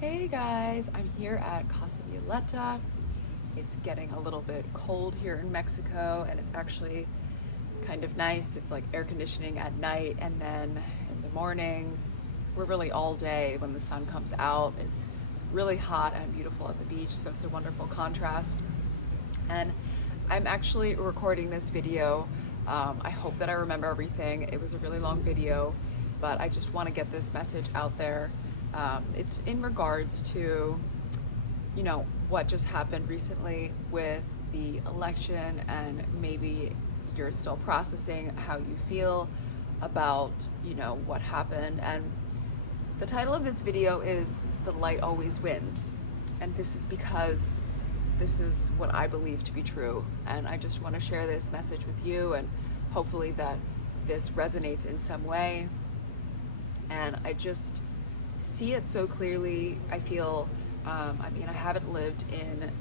Hey guys, I'm here at Casa Violeta. It's getting a little bit cold here in Mexico and it's actually kind of nice. It's like air conditioning at night and then in the morning, we're really all day when the sun comes out. It's really hot and beautiful at the beach, so it's a wonderful contrast. And I'm actually recording this video. I hope that I remember everything. It was a really long video, but I just want to get this message out there. It's in regards to, what just happened recently with the election, and maybe you're still processing how you feel about, what happened. And the title of this video is "The Light Always Wins." And this is because this is what I believe to be true. And I just want to share this message with you, and hopefully that this resonates in some way. And I just see it so clearly. I feel, I haven't lived in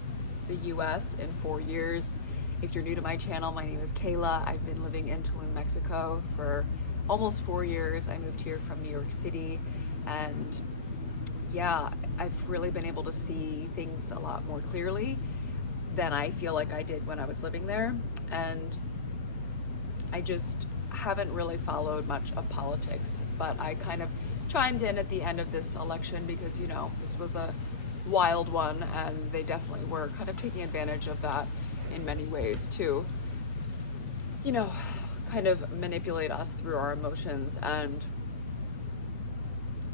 the US in 4 years. If you're new to my channel, my name is Kayla. I've been living in Tulum, Mexico for almost 4 years. I moved here from New York City, and yeah, I've really been able to see things a lot more clearly than I feel like I did when I was living there. And I just haven't really followed much of politics, but I kind of chimed in at the end of this election because, this was a wild one and they definitely were kind of taking advantage of that in many ways to, kind of manipulate us through our emotions. And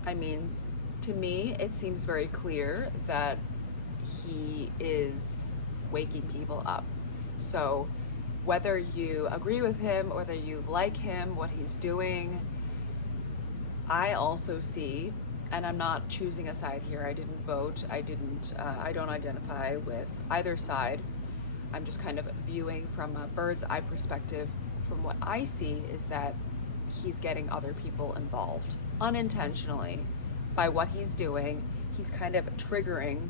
to me, it seems very clear that he is waking people up. So whether you agree with him, whether you like him, what he's doing, I also see, and I'm not choosing a side here. I didn't vote. I don't identify with either side. I'm just kind of viewing from a bird's eye perspective. From what I see is that he's getting other people involved unintentionally by what he's doing. He's kind of triggering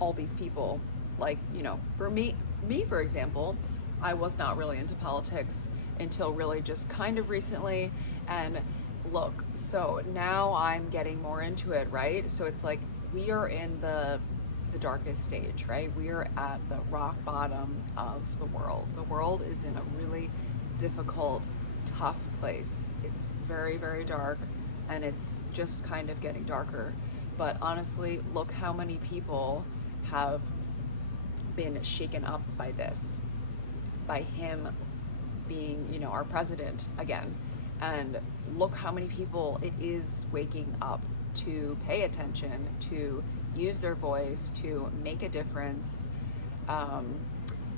all these people. Like, for me, for example, I was not really into politics until really just kind of recently. And look, so now I'm getting more into it, right? So it's like we are in the darkest stage, right? We are at the rock bottom of the world. The world is in a really difficult, tough place. It's very, very dark, and it's just kind of getting darker. But honestly, look how many people have been shaken up by this, by him being, our president again. And look how many people it is waking up to pay attention, to use their voice, to make a difference.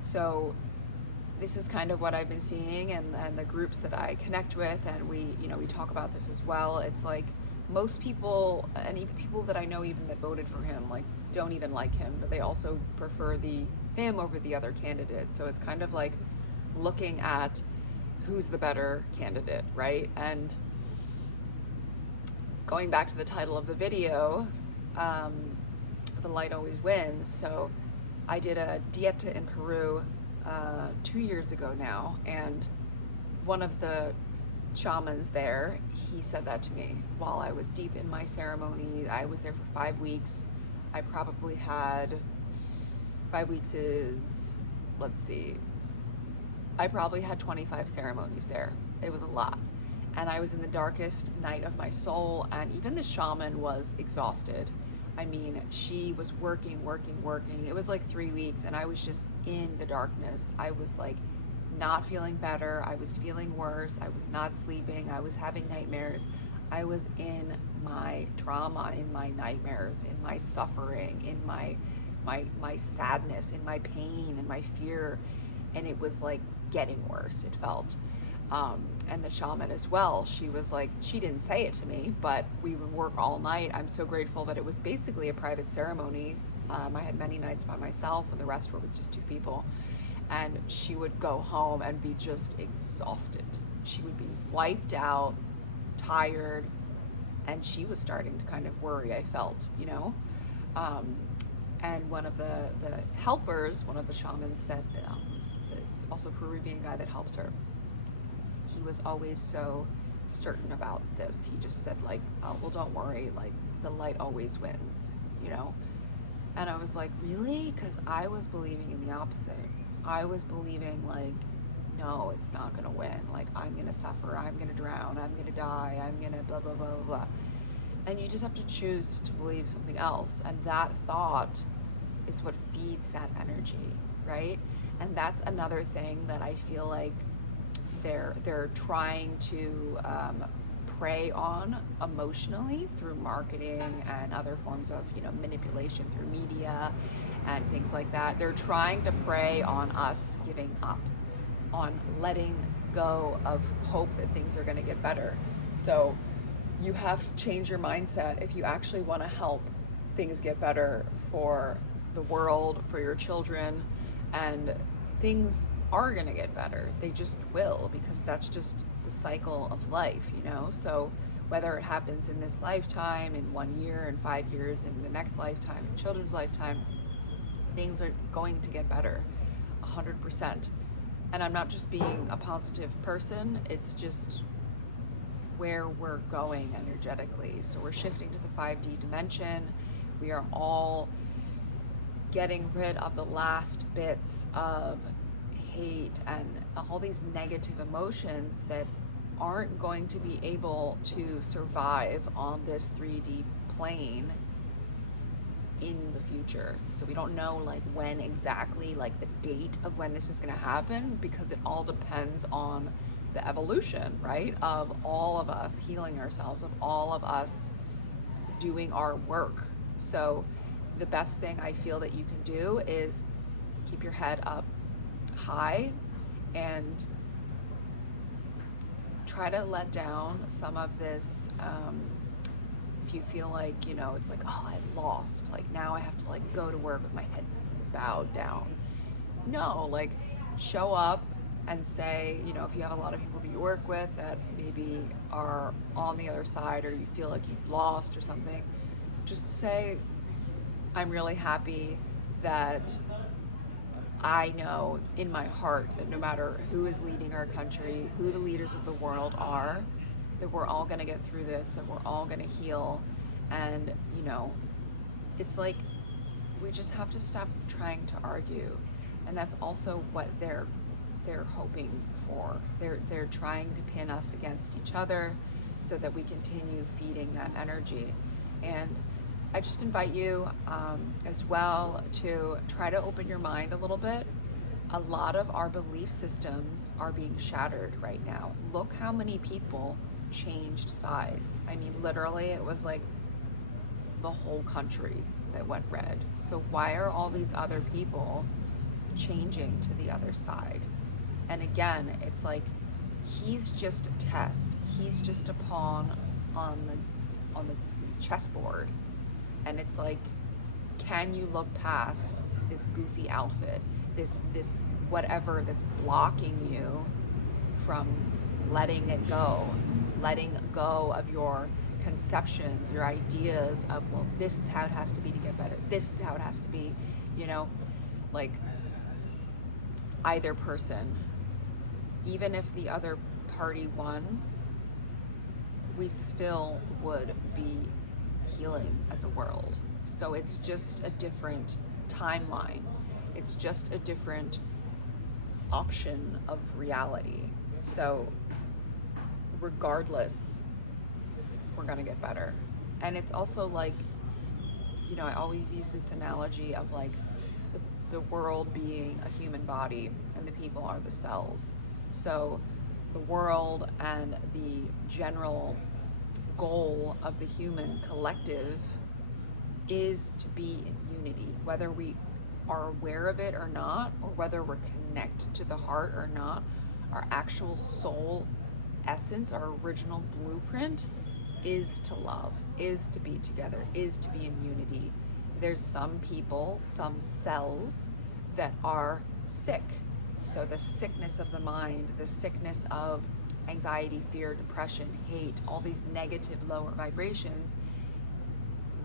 So this is kind of what I've been seeing, and the groups that I connect with, and we talk about this as well. It's like most people, and even people that I know even that voted for him, like don't even like him, but they also prefer him over the other candidate. So it's kind of like looking at who's the better candidate, right? And going back to the title of the video, the light always wins. So I did a dieta in Peru 2 years ago now, and one of the shamans there, he said that to me while I was deep in my ceremony. I was there for 5 weeks. I probably had 5 weeks is, let's see, I probably had 25 ceremonies there. It was a lot. And I was in the darkest night of my soul, and even the shaman was exhausted. She was working. It was like 3 weeks, and I was just in the darkness. I was like not feeling better. I was feeling worse. I was not sleeping. I was having nightmares. I was in my trauma, in my nightmares, in my suffering, in my sadness, in my pain, in my fear. And it was like getting worse, it felt. And the shaman as well, she was like, she didn't say it to me, but we would work all night. I'm so grateful that it was basically a private ceremony. I had many nights by myself, and the rest were with just 2 people. And she would go home and be just exhausted. She would be wiped out, tired, and she was starting to kind of worry, I felt, and one of the helpers, one of the shamans that's also a Peruvian guy that helps her, he was always so certain about this. He just said like, oh, well, don't worry, like the light always wins, you know? And I was like, really? Because I was believing in the opposite. I was believing like, no, it's not gonna win. Like, I'm gonna suffer, I'm gonna drown, I'm gonna die, I'm gonna blah, blah, blah, blah, blah. And you just have to choose to believe something else. And that thought is what feeds that energy, right? And that's another thing that I feel like they're trying to prey on emotionally through marketing and other forms of, you know, manipulation through media and things like that. They're trying to prey on us giving up, on letting go of hope that things are going to get better. So you have to change your mindset if you actually want to help things get better for the world, for your children, and things are going to get better. They just will, because that's just the cycle of life, you know? So whether it happens in this lifetime, in 1 year, in 5 years, in the next lifetime, in children's lifetime, things are going to get better 100%. And I'm not just being a positive person, it's just where we're going energetically. So we're shifting to the 5D dimension. We are all getting rid of the last bits of hate and all these negative emotions that aren't going to be able to survive on this 3D plane in the future. So we don't know like when exactly, like the date of when this is going to happen, because it all depends on the evolution, right, of all of us healing ourselves, of all of us doing our work. So the best thing I feel that you can do is keep your head up high and try to let down some of this. If you feel like, you know, it's like, oh, I lost, like now I have to like go to work with my head bowed down. No, like show up and say, you know, if you have a lot of people that you work with that maybe are on the other side, or you feel like you've lost or something, just say, I'm really happy that I know in my heart that no matter who is leading our country, who the leaders of the world are, that we're all going to get through this, that we're all going to heal. And, you know, it's like we just have to stop trying to argue. And that's also what they're hoping for. They're trying to pin us against each other so that we continue feeding that energy. And I just invite you as well to try to open your mind a little bit. A lot of our belief systems are being shattered right now. Look how many people changed sides. I mean, literally, it was like the whole country that went red. So why are all these other people changing to the other side? And again, it's like, he's just a test. He's just a pawn on the chessboard. And it's like, can you look past this goofy outfit, this whatever that's blocking you from letting it go, letting go of your conceptions, your ideas of, well, this is how it has to be to get better. This is how it has to be, you know, like either person, even if the other party won, we still would be healing as a world. So it's just a different timeline. It's just a different option of reality. So regardless, we're gonna get better. And it's also like, you know, I always use this analogy of like the world being a human body and the people are the cells. So the world and the general goal of the human collective is to be in unity, whether we are aware of it or not, or whether we're connected to the heart or not. Our actual soul essence, our original blueprint, is to love, is to be together, is to be in unity. There's some people, some cells that are sick. So the sickness of the mind, the sickness of anxiety, fear, depression, hate, all these negative lower vibrations,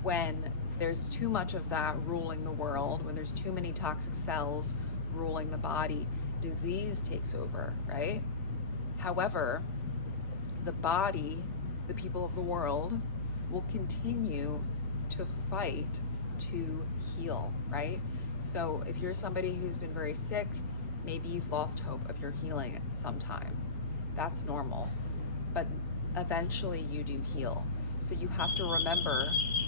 when there's too much of that ruling the world, when there's too many toxic cells ruling the body, disease takes over, right? However, the body, the people of the world, will continue to fight to heal, right? So if you're somebody who's been very sick, maybe you've lost hope of your healing at some time. That's normal. But eventually you do heal. So you have to remember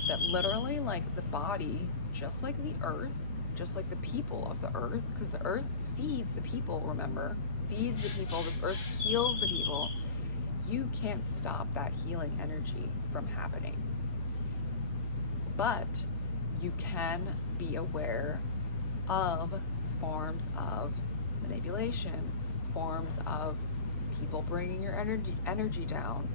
that literally, like the body, just like the earth, just like the people of the earth, because the earth feeds the people, remember, feeds the people, the earth heals the people. You can't stop that healing energy from happening. But you can be aware of forms of manipulation, forms of people bringing your energy down,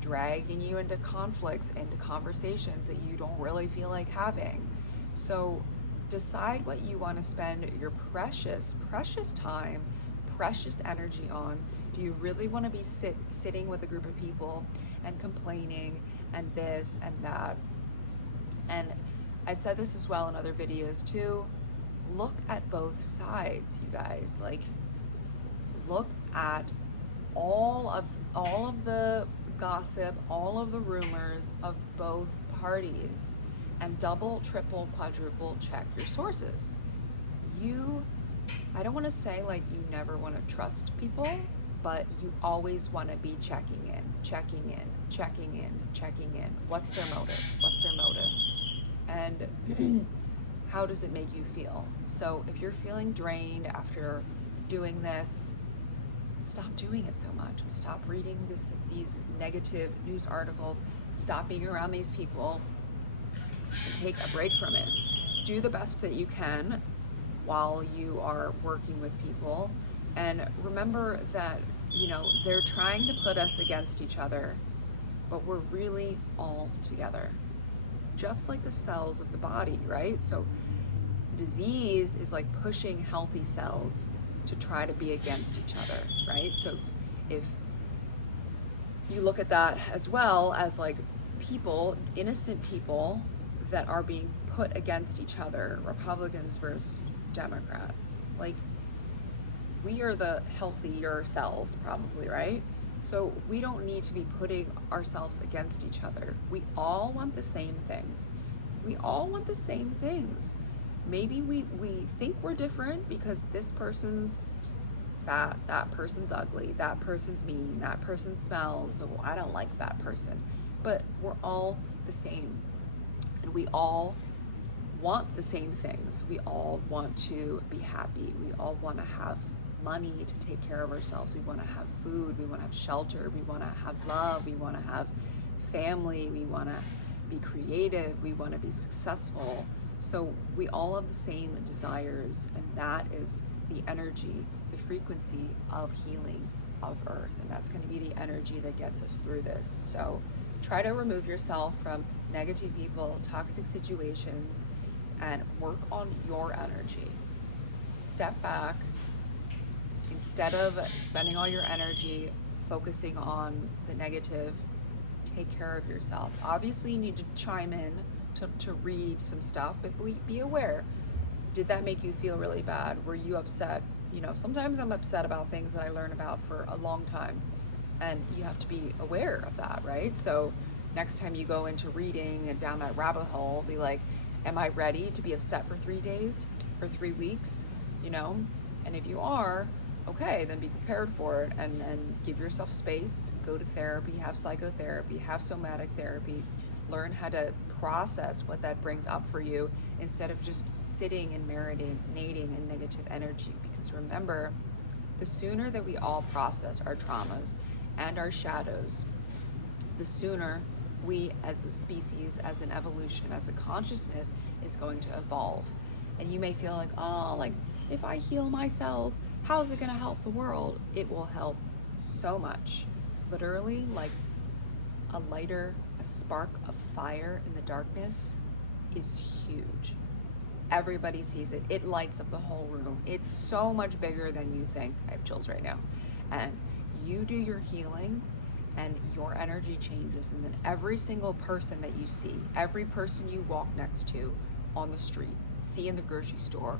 dragging you into conflicts, into conversations that you don't really feel like having. So decide what you want to spend your precious time, precious energy on. Do you really want to be sitting with a group of people and complaining and this and that? And I've said this as well in other videos too. Look at both sides, you guys. Like, look at all of the gossip, all of the rumors of both parties, and double, triple, quadruple check your sources. I don't want to say like you never want to trust people, but you always want to be checking in. What's their motive? And how does it make you feel? So if you're feeling drained after doing this, stop doing it so much. Stop reading these negative news articles. Stop being around these people and take a break from it. Do the best that you can while you are working with people. And remember that, they're trying to put us against each other, but we're really all together. Just like the cells of the body, right? So disease is like pushing healthy cells to try to be against each other, right? So if you look at that as well as like people, innocent people that are being put against each other, Republicans versus Democrats, like we are the healthier cells probably, right? So we don't need to be putting ourselves against each other. We all want the same things. Maybe we think we're different because this person's fat, that person's ugly, that person's mean, that person smells, so I don't like that person. But we're all the same, and we all want the same things. We all want to be happy. We all want to have money to take care of ourselves. We want to have food. We want to have shelter. We want to have love. We want to have family. We want to be creative. We want to be successful. So we all have the same desires, and that is the energy, the frequency of healing of Earth, and that's going to be the energy that gets us through this. So try to remove yourself from negative people, toxic situations, and work on your energy. Step back. Instead of spending all your energy focusing on the negative, take care of yourself. Obviously, you need to chime in to read some stuff, but be aware. Did that make you feel really bad? Were you upset? Sometimes I'm upset about things that I learn about for a long time, and you have to be aware of that, right? So next time you go into reading and down that rabbit hole, be like, am I ready to be upset for 3 days or 3 weeks? And if you are, okay, then be prepared for it and give yourself space. Go to therapy, have psychotherapy, have somatic therapy. Learn how to process what that brings up for you instead of just sitting and marinating in negative energy. Because remember, the sooner that we all process our traumas and our shadows, the sooner we as a species, as an evolution, as a consciousness is going to evolve. And you may feel like, oh, like if I heal myself, how's it going to help the world? It will help so much. Literally, like a spark of fire in the darkness is huge. Everybody sees it. It lights up the whole room. It's so much bigger than you think. I have chills right now. And you do your healing and your energy changes, and then every single person that you see, every person you walk next to on the street, see in the grocery store,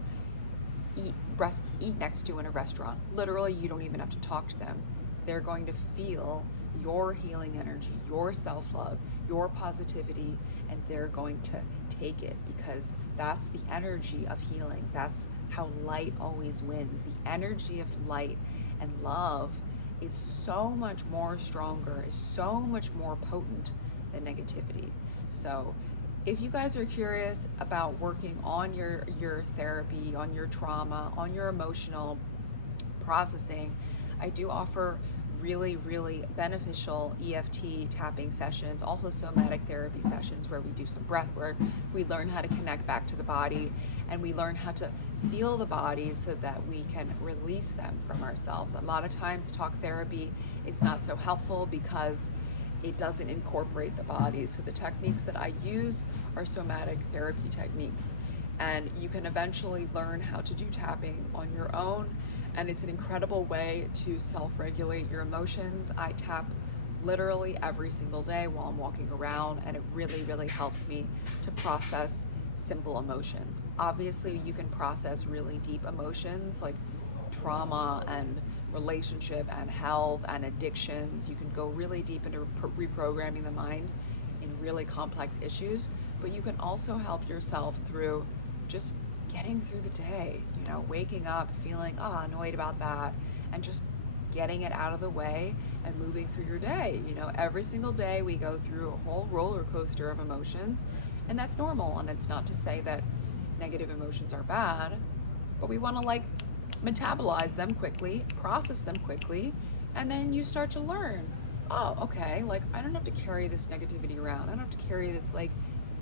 eat next to in a restaurant, literally you don't even have to talk to them. They're going to feel your healing energy, your self-love, your positivity, and they're going to take it, because that's the energy of healing. That's how light always wins. The energy of light and love is so much more stronger, is so much more potent than negativity. So if you guys are curious about working on your therapy, on your trauma, on your emotional processing, I do offer really, really beneficial EFT tapping sessions, also somatic therapy sessions where we do some breath work. We learn how to connect back to the body, and we learn how to feel the body so that we can release them from ourselves. A lot of times talk therapy is not so helpful because it doesn't incorporate the body. So the techniques that I use are somatic therapy techniques, and you can eventually learn how to do tapping on your own. And it's an incredible way to self-regulate your emotions. I tap literally every single day while I'm walking around, and it really, really helps me to process simple emotions. Obviously, you can process really deep emotions like trauma and relationship and health and addictions. You can go really deep into reprogramming the mind in really complex issues, but you can also help yourself through just getting through the day, you know, waking up feeling annoyed about that, and just getting it out of the way and moving through your day. You know, every single day we go through a whole roller coaster of emotions, and that's normal. And it's not to say that negative emotions are bad, but we want to like metabolize them quickly, process them quickly, and then you start to learn, oh, okay, like I don't have to carry this negativity around. I don't have to carry this like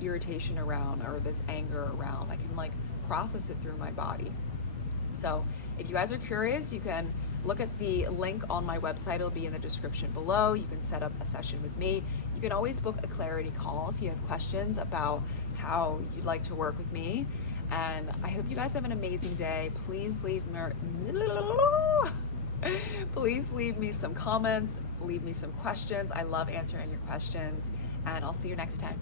irritation around or this anger around. I can like process it through my body. So if you guys are curious, you can look at the link on my website. It'll be in the description below. You can set up a session with me. You can always book a clarity call if you have questions about how you'd like to work with me. And I hope you guys have an amazing day. Please leave me some comments, leave me some questions. I love answering your questions, and I'll see you next time.